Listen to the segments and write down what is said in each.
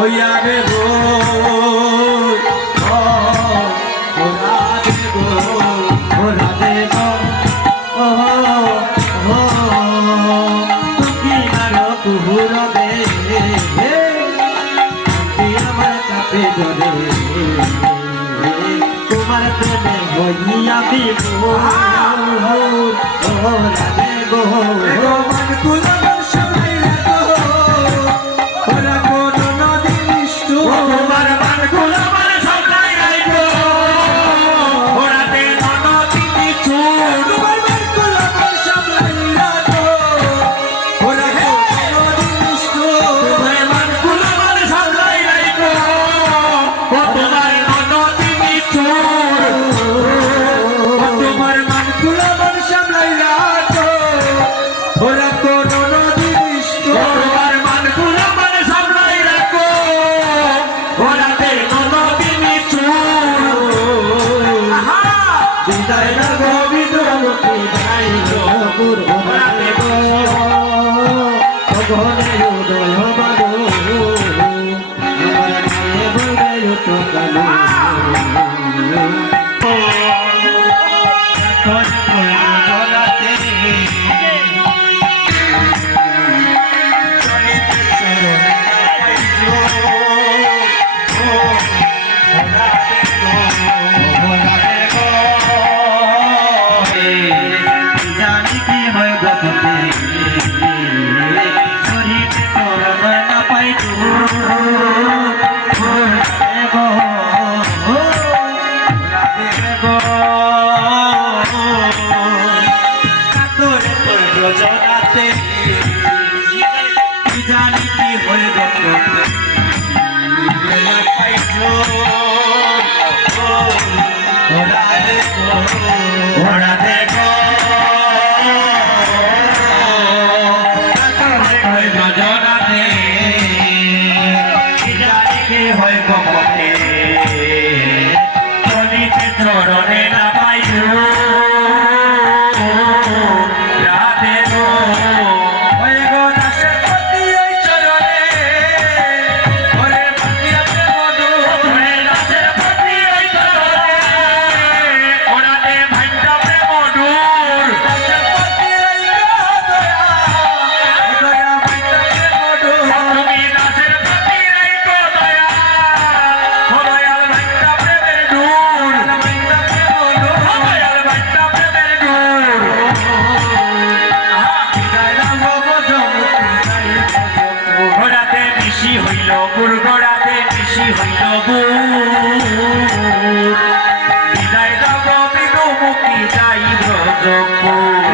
হইয়া দেব ওরা দেব ওরা দেব ও হো তুমি আর কুহুর দে আমার কাপে জলে তোমার প্রেমে হইয়া দেব। ওরা দেব Yeah. Not নিশি হইল গুড় গোড়াতে নিশি হইল গুড়। বিদায় দব বিদুমুখী যাই ব্রজপুর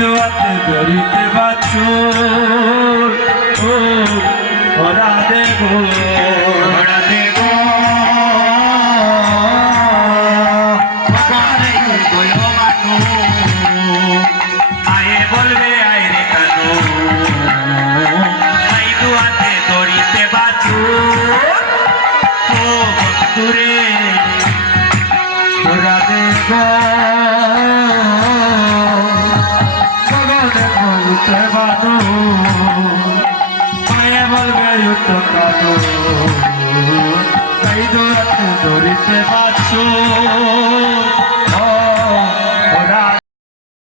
দোয়াতে গরিতে বাচ্চুর ও ওরা দেবো। আমার গায়ত কাটো